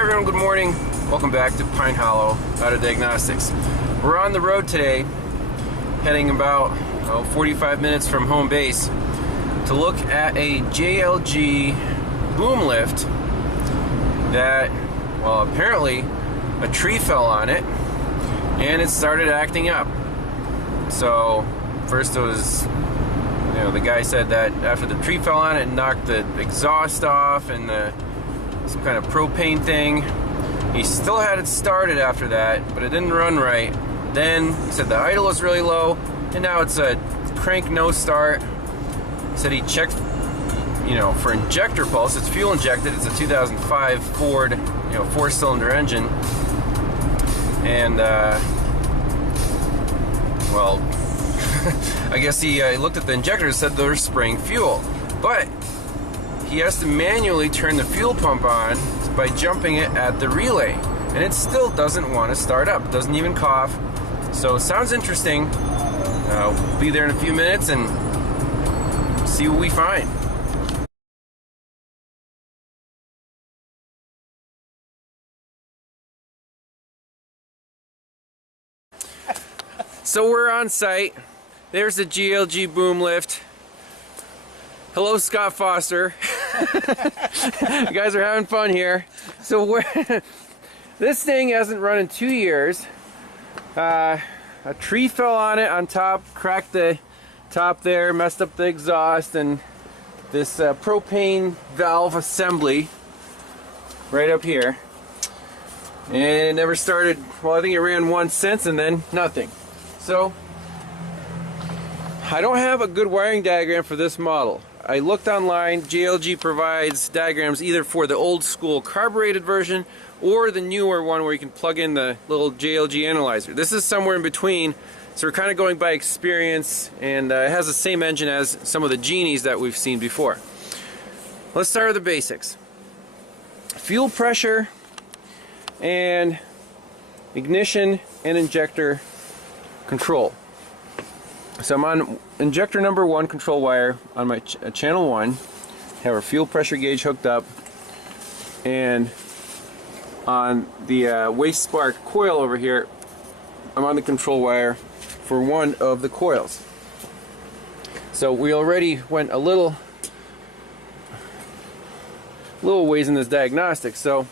everyone, good morning. Welcome back to Pine Hollow out of Diagnostics. We're on the road today, heading about 45 minutes from home base to look at a JLG Boom Lift that, well, apparently a tree fell on it and it started acting up. So first it was, the guy said that after the tree fell on it, it knocked the exhaust off and some kind of propane thing. He still had it started after that, but it didn't run right. Then he said the idle was really low, and now it's a crank no start. He said he checked, for injector pulse. It's fuel injected. It's a 2005 Ford, 4-cylinder engine, and well, I guess he looked at the injector and said they're spraying fuel, but he has to manually turn the fuel pump on by jumping it at the relay, and it still doesn't want to start up. It doesn't even cough. So it sounds interesting. We'll be there in a few minutes and see what we find. So we're on site. There's the JLG Boom Lift. Hello, Scott Foster. You guys are having fun here. So this thing hasn't run in 2 years. A tree fell on it on top, cracked the top there, messed up the exhaust, and this propane valve assembly right up here. And it never started. Well, I think it ran once since, and then nothing. So I don't have a good wiring diagram for this model. I looked online. JLG provides diagrams either for the old school carbureted version or the newer one where you can plug in the little JLG analyzer. This is somewhere in between, so we're kind of going by experience, and it has the same engine as some of the Genies that we've seen before. Let's start with the basics. Fuel pressure and ignition and injector control. So I'm on injector number 1 control wire on my channel 1. Have our fuel pressure gauge hooked up, and on the waste spark coil over here, I'm on the control wire for one of the coils. So we already went a little ways in this diagnostic. So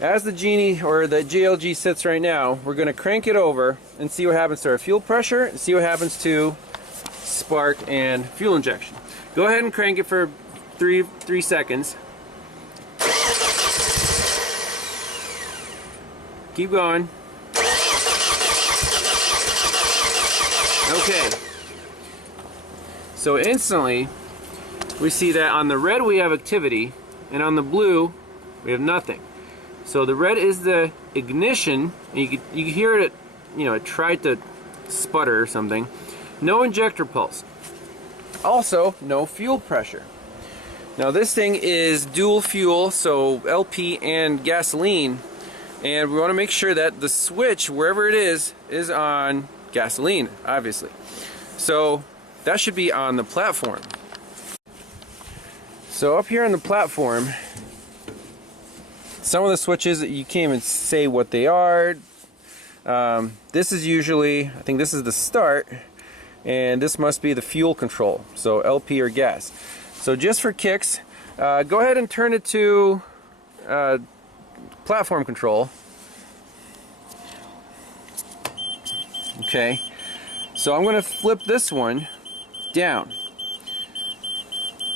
as the Genie or the JLG sits right now, we're going to crank it over and see what happens to our fuel pressure and see what happens to spark and fuel injection. Go ahead and crank it for three seconds. Keep going. Okay. So instantly we see that on the red we have activity, and on the blue we have nothing. So the red is the ignition, and you can hear it, it tried to sputter or something. No injector pulse. Also, no fuel pressure. Now this thing is dual fuel, so LP and gasoline, and we want to make sure that the switch, wherever it is on gasoline, obviously. So that should be on the platform. So up here on the platform, some of the switches, you can't even say what they are. This is usually, I think this is the start, and this must be the fuel control, so LP or gas. So just for kicks, go ahead and turn it to platform control. Okay, so I'm going to flip this one down.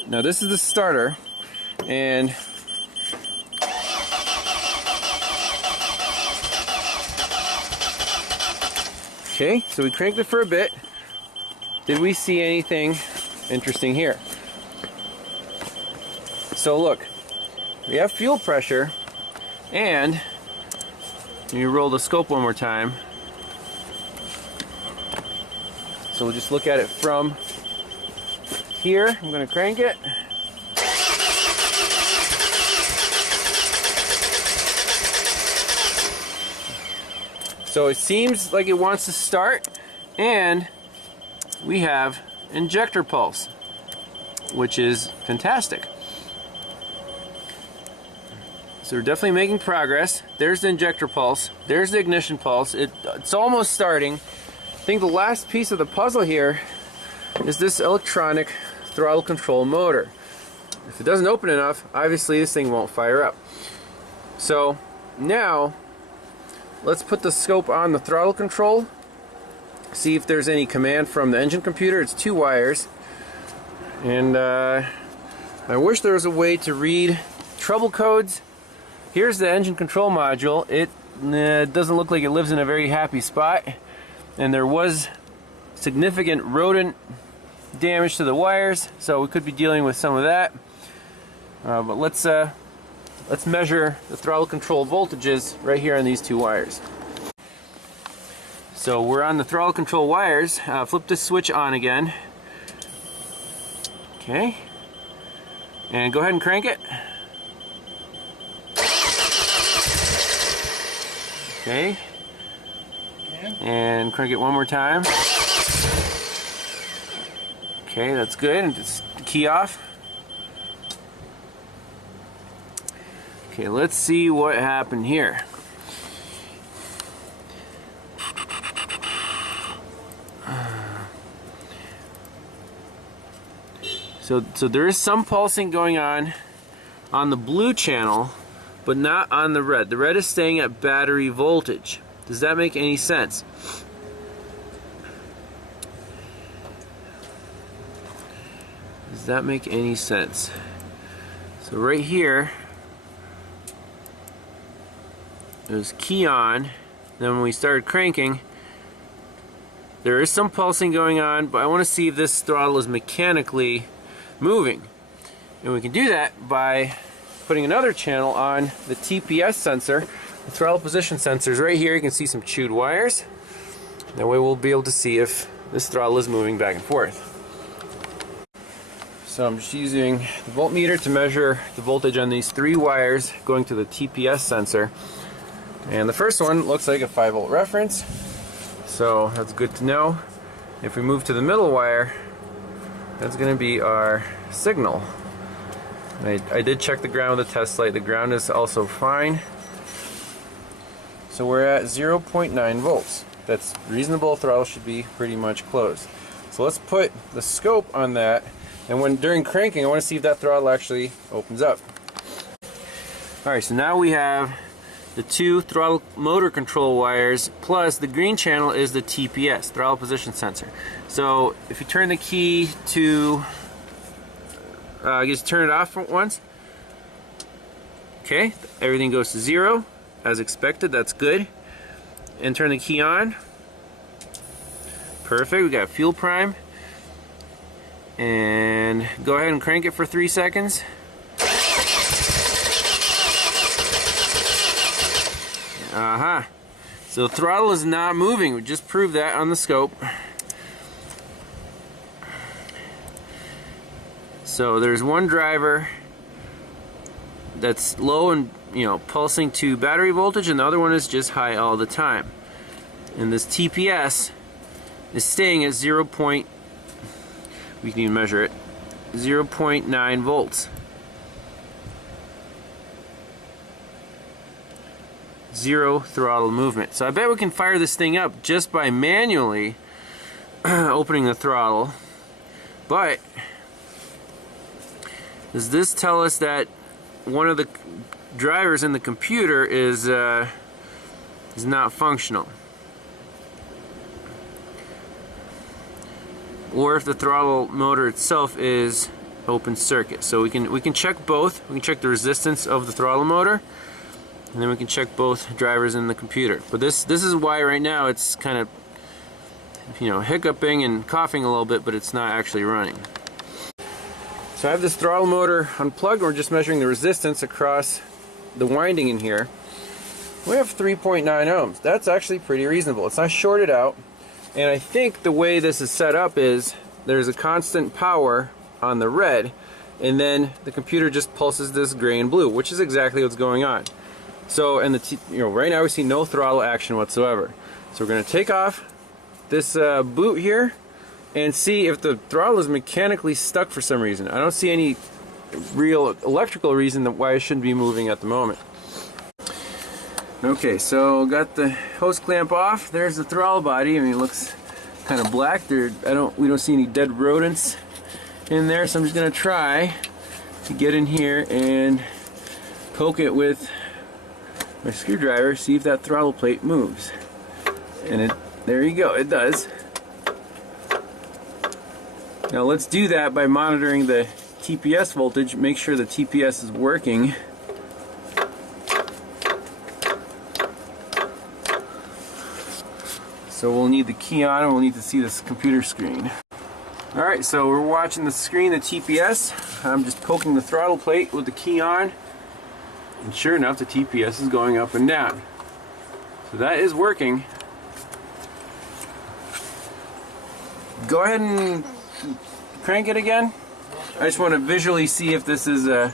Now this is the starter, and okay, so we cranked it for a bit. Did we see anything interesting here? So look, we have fuel pressure, and you roll the scope one more time. So we'll just look at it from here. I'm going to crank it. So it seems like it wants to start, and we have injector pulse, which is fantastic. So we're definitely making progress. There's the injector pulse. There's the ignition pulse. It's almost starting. I think the last piece of the puzzle here is this electronic throttle control motor. If it doesn't open enough, obviously this thing won't fire up. So now let's put the scope on the throttle control, see if there's any command from the engine computer. It's 2 wires, and I wish there was a way to read trouble codes. Here's the engine control module. It doesn't look like it lives in a very happy spot, and there was significant rodent damage to the wires, so we could be dealing with some of that. But let's measure the throttle control voltages right here on these 2 wires. So we're on the throttle control wires. Flip this switch on again. Okay. And go ahead and crank it. Okay. And crank it one more time. Okay, that's good. And just key off. Okay, let's see what happened here. So there is some pulsing going on the blue channel, but not on the red. The red is staying at battery voltage. Does that make any sense? Does that make any sense? So right here, it was key on. Then when we started cranking, there is some pulsing going on, but I want to see if this throttle is mechanically moving. And we can do that by putting another channel on the TPS sensor. The throttle position sensor is right here. You can see some chewed wires. That way we'll be able to see if this throttle is moving back and forth. So I'm just using the voltmeter to measure the voltage on these 3 wires going to the TPS sensor. And the first one looks like a 5-volt reference, so that's good to know. If we move to the middle wire, that's going to be our signal. I did check the ground with a test light. The ground is also fine. So we're at 0.9 volts. That's reasonable. Throttle should be pretty much closed. So let's put the scope on that, and during cranking, I want to see if that throttle actually opens up. Alright, so now we have the 2 throttle motor control wires, plus the green channel is the TPS, throttle position sensor. So if you turn the key to, just turn it off once. Okay, everything goes to 0, as expected, that's good. And turn the key on. Perfect, we got fuel prime. And go ahead and crank it for 3 seconds. So the throttle is not moving. We just proved that on the scope. So there's one driver that's low and pulsing to battery voltage, and the other one is just high all the time. And this TPS is staying at we can even measure it, 0.9 volts. 0 throttle movement. So I bet we can fire this thing up just by manually opening the throttle. But does this tell us that one of the drivers in the computer is not functional? Or if the throttle motor itself is open circuit? So we can check both. We can check the resistance of the throttle motor, and then we can check both drivers in the computer. But this is why right now it's kind of hiccuping and coughing a little bit, but it's not actually running. So I have this throttle motor unplugged. We're just measuring the resistance across the winding in here. We have 3.9 ohms. That's actually pretty reasonable. It's not shorted out, and I think the way this is set up is there's a constant power on the red, and then the computer just pulses this gray and blue, which is exactly what's going on. So, and right now we see no throttle action whatsoever. So we're going to take off this boot here and see if the throttle is mechanically stuck for some reason. I don't see any real electrical reason why it shouldn't be moving at the moment. Okay, so got the hose clamp off. There's the throttle body. I mean, it looks kind of black. We don't see any dead rodents in there, so I'm just gonna try to get in here and poke it with my screwdriver, see if that throttle plate moves. And there you go, it does. Now let's do that by monitoring the TPS voltage, make sure the TPS is working. So we'll need the key on and we'll need to see this computer screen. Alright, so we're watching the screen, the TPS. I'm just poking the throttle plate with the key on. And sure enough, the TPS is going up and down. So that is working. Go ahead and crank it again. I just want to visually see if this is oh,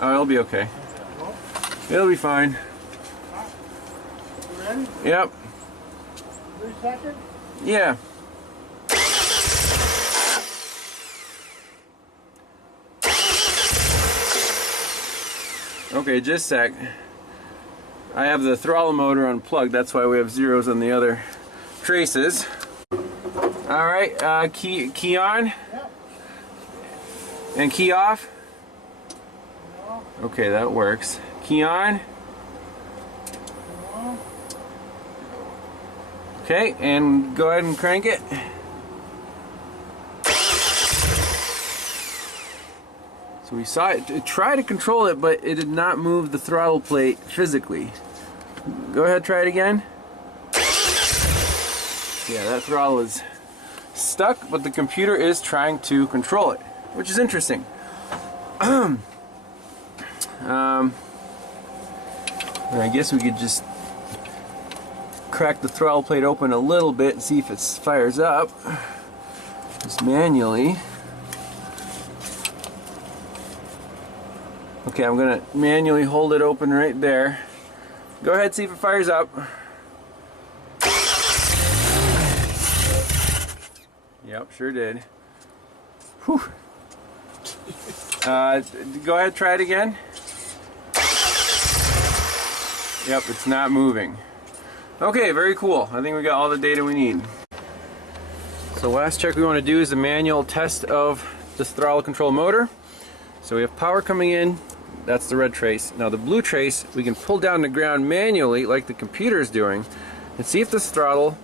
it'll be okay. It'll be fine. You ready? Yep. 3 seconds? Yeah. Okay, just a sec. I have the throttle motor unplugged, that's why we have zeros on the other traces. Alright, key on? Yep. And key off? Okay, that works. Key on? Okay, and go ahead and crank it. So we saw it try to control it, but it did not move the throttle plate physically. Go ahead, try it again. Yeah, that throttle is stuck, but the computer is trying to control it, which is interesting. I guess we could just crack the throttle plate open a little bit and see if it fires up, just manually. Okay, I'm gonna manually hold it open right there. Go ahead, see if it fires up. Yep, sure did. Whew. Go ahead, try it again. Yep, it's not moving. Okay, very cool. I think we got all the data we need. So last check we want to do is a manual test of this throttle control motor. So we have power coming in. That's the red trace. Now the blue trace, we can pull down the ground manually like the computer is doing and see if this throttle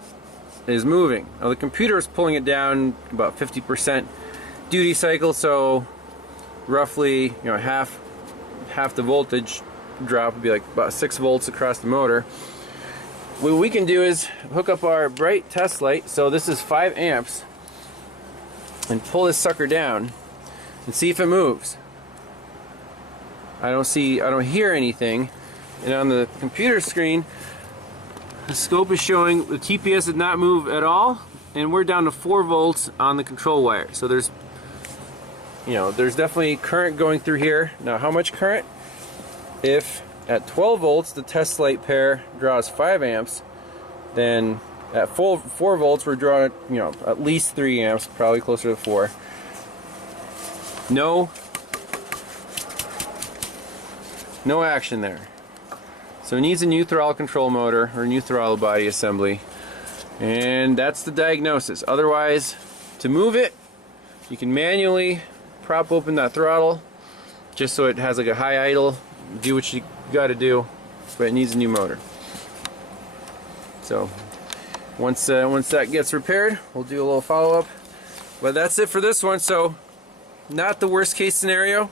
is moving. Now the computer is pulling it down about 50% duty cycle, so roughly, half the voltage drop would be like about 6 volts across the motor. What we can do is hook up our bright test light, so this is 5 amps, and pull this sucker down and see if it moves. I don't hear anything, and on the computer screen the scope is showing the TPS did not move at all, and we're down to 4 volts on the control wire. So there's definitely current going through here. Now how much current? If at 12 volts the test light pair draws 5 amps, then at 4 volts we're drawing at least 3 amps, probably closer to 4. No action there. So it needs a new throttle control motor or new throttle body assembly, and that's the diagnosis. Otherwise, to move it, you can manually prop open that throttle just so it has like a high idle, do what you got to do, but it needs a new motor. So once that gets repaired, we'll do a little follow-up. But that's it for this one. So not the worst case scenario.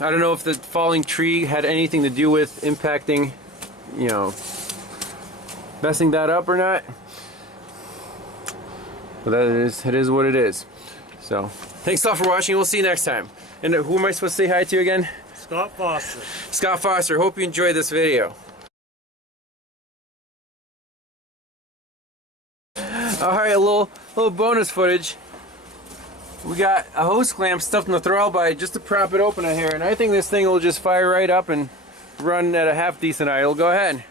I don't know if the falling tree had anything to do with impacting, messing that up or not. But it is what it is. So thanks a lot for watching. We'll see you next time. And who am I supposed to say hi to again? Scott Foster. Scott Foster. Hope you enjoyed this video. Alright, a little bonus footage. We got a hose clamp stuffed in the throttle body just to prop it open in here, and I think this thing will just fire right up and run at a half decent idle. Go ahead.